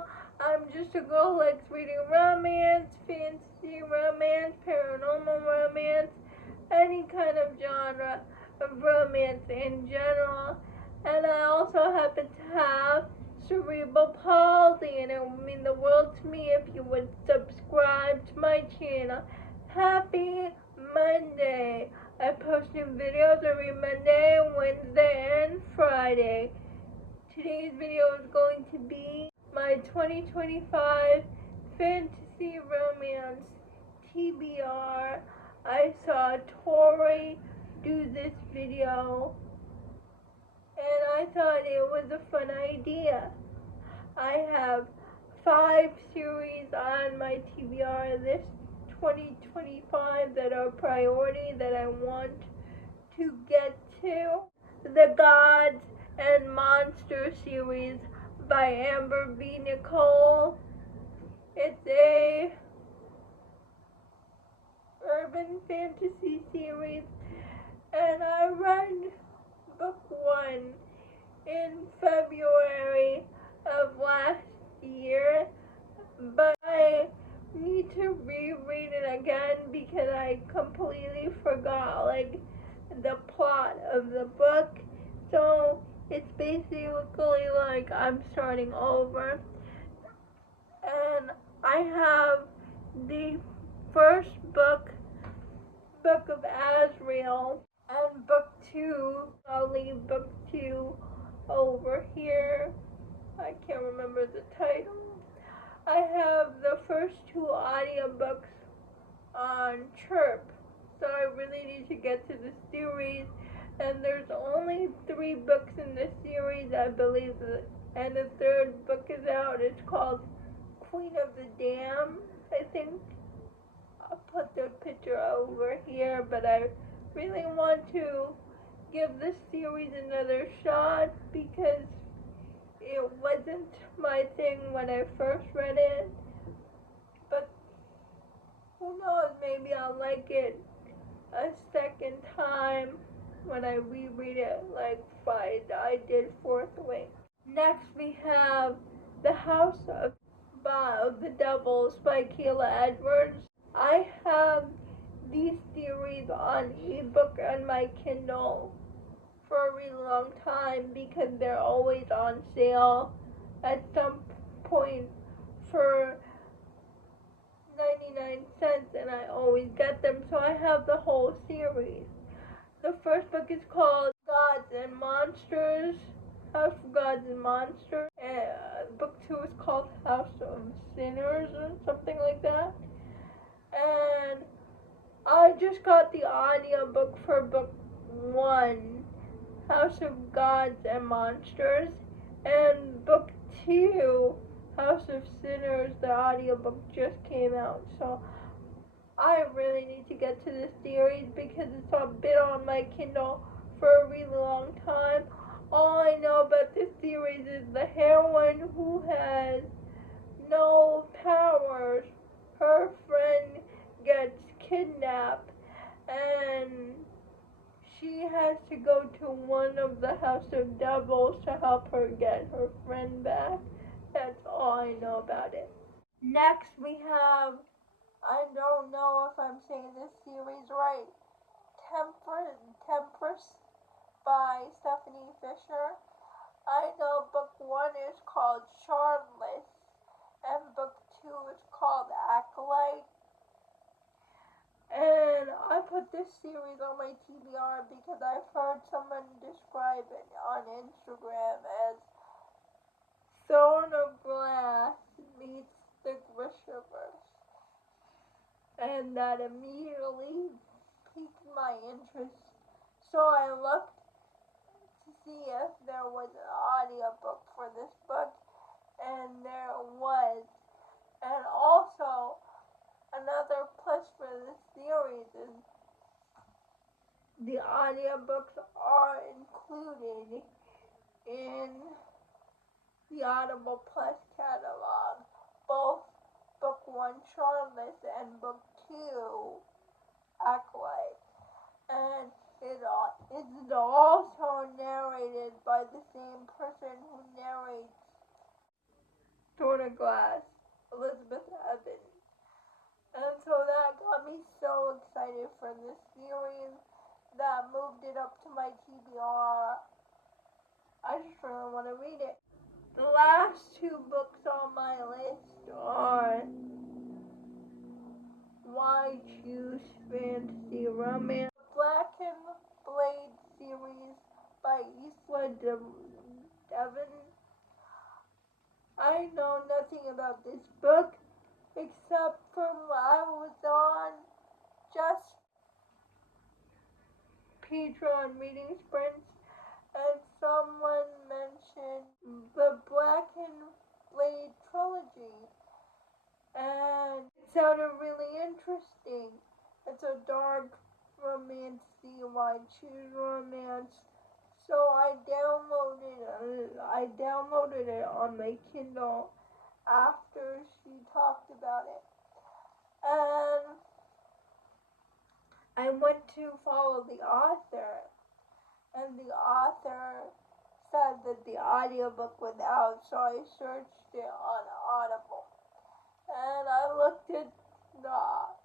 channel. I'm just a girl who likes reading romance, fantasy romance, paranormal romance, any kind of genre of romance in general. And I also happen to have cerebral palsy, and it would mean the world to me if you would subscribe to my channel. Happy Monday! I post new videos every Monday, Wednesday, and Friday. Today's video is going to be my 2025 Fantasy Romance TBR. I saw Tori do this video, and I thought it was a fun idea. I have 5 series on my TBR this 2025 that are priority that I want to get to. The Gods and Monsters series by V Nicole. It's a urban fantasy series, and I read book 1 in February of last year, but I need to reread it again because I completely forgot the plot of the book. So it's basically like I'm starting over. And I have the first book of Azrael, and book 2. I'll leave book 2 over here. I can't remember the title. I have the first 2 audiobooks on Chirp, so I really need to get to the series. And there's only 3 books in this series, I believe, and the 3rd book is out. It's called Queen of the Dam, I think. I'll put the picture over here, but I really want to give this series another shot because it wasn't my thing when I first read it, but who knows, maybe I'll like it a second time when I reread it like I did 4th Wing. Next we have The House of the Devils by Kayla Edwards. I have these series on ebook on my Kindle for a really long time because they're always on sale at some point for 99 cents, and I always get them, so I have the whole series. The first book is called Gods and Monsters, House of Gods and Monsters, and book 2 is called House of Sinners or something like that. And I just got the audiobook for book 1, House of Gods and Monsters, and book 2, House of Sinners, the audiobook just came out, so I really need to get to this series because it's been on my Kindle for a really long time. All I know about this series is the heroine who has no powers. Her friend gets kidnapped, and she has to go to one of the House of Devils to help her get her friend back. That's all I know about it. Next we have, I don't know if I'm saying this series right, Tempris by Stephanie Fisher. I know book 1 is called Charlotte, and book 2 is called Acolyte. And I put this series on my TBR because I've heard someone describe it on Instagram as Throne of Glass meets the Grishaverse. And that immediately piqued my interest. So I looked to see if there was an audiobook for this book, and there was. And also, another plus for this series is the audiobooks are included in the Audible Plus catalog, both book 1 Charlotte and book 2 Acolyte. And it is also narrated by the same person who narrates Throne Corner Glass, Elizabeth Evans. And so that got me so excited for this series that moved it up to my TBR. I just really want to read it. The last two books on my list are Why Choose Fantasy Romance, the Blackened series by Isla Davon. I know nothing about this book except from I was on just Patreon reading sprints and someone mentioned the Blackened trilogy and it sounded really interesting. It's a dark romance, why choose romance. So I downloaded it on my Kindle after she talked about it. And I went to follow the author, and the author said that the audiobook was out, so I searched it on Audible. And I looked at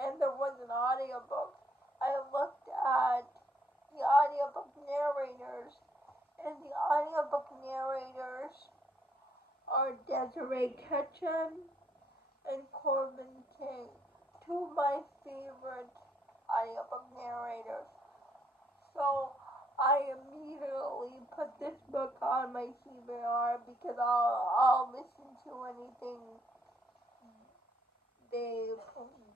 and there was an audiobook. I looked at the audiobook narrators, and the audiobook narrators are Desiree Ketchum and Corbin King, two of my favorite audiobook narrators. So I immediately put this book on my TBR because I'll listen to anything they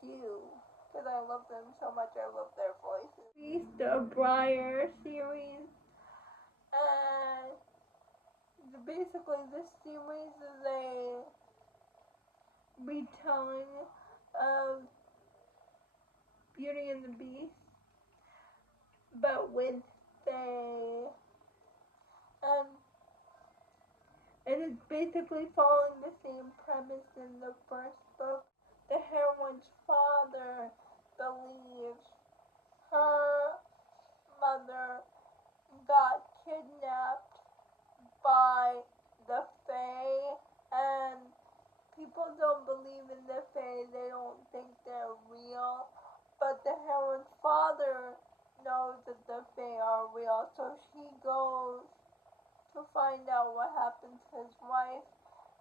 do because I love them so much. I love their voices. The Briar series, and basically this series is a retelling of Beauty and the Beast, but with and it's basically following the same premise in the first book. The heroine's father believes her mother got kidnapped by the Fae, and people don't believe in the Fae, they don't think they're real, but the heroine's father knows that the Fae are real, so she goes to find out what happened to his wife,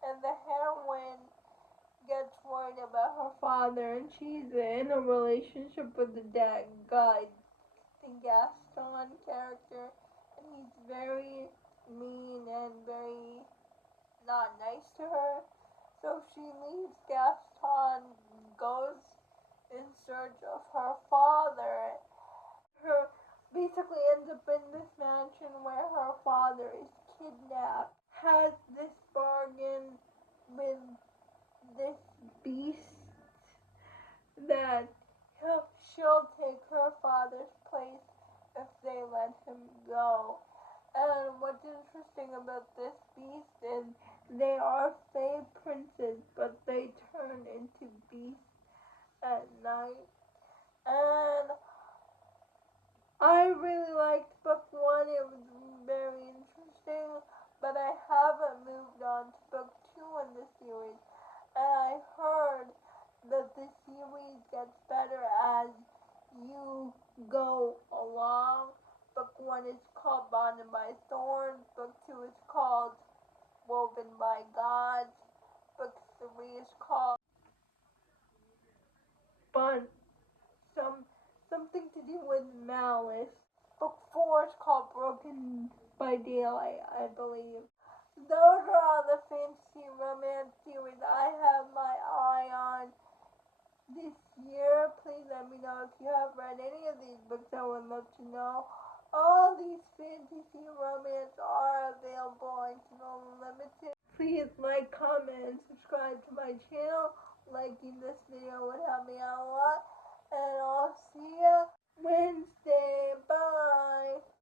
and the heroine gets worried about her father, and she's in a relationship with the guy, the Gaston character, and he's very mean and very not nice to her. So she leaves Gaston, goes in search of her father. Her basically ends up in this mansion where her father is kidnapped, has this bargain with this beast that she'll take her father's place if they let him go. And what's interesting about this beast is they are Fae princes, but they turn into beasts at night. And I really liked book one. It was very interesting, but I haven't moved on to book two in the series. And I heard that the series gets better as you go along. Book one is called Bonded by Thorns. Book two is called Woven by Gods. Book three is called something to do with malice. Book four is called Broken by Daylight, I believe. Those are all the fantasy romance series I have my eye on this year. Please let me know if you have read any of these books. I would love to know. All these fantasy romance are available on Kindle Unlimited. Please like, comment, and subscribe to my channel. Liking this video would help me out a lot.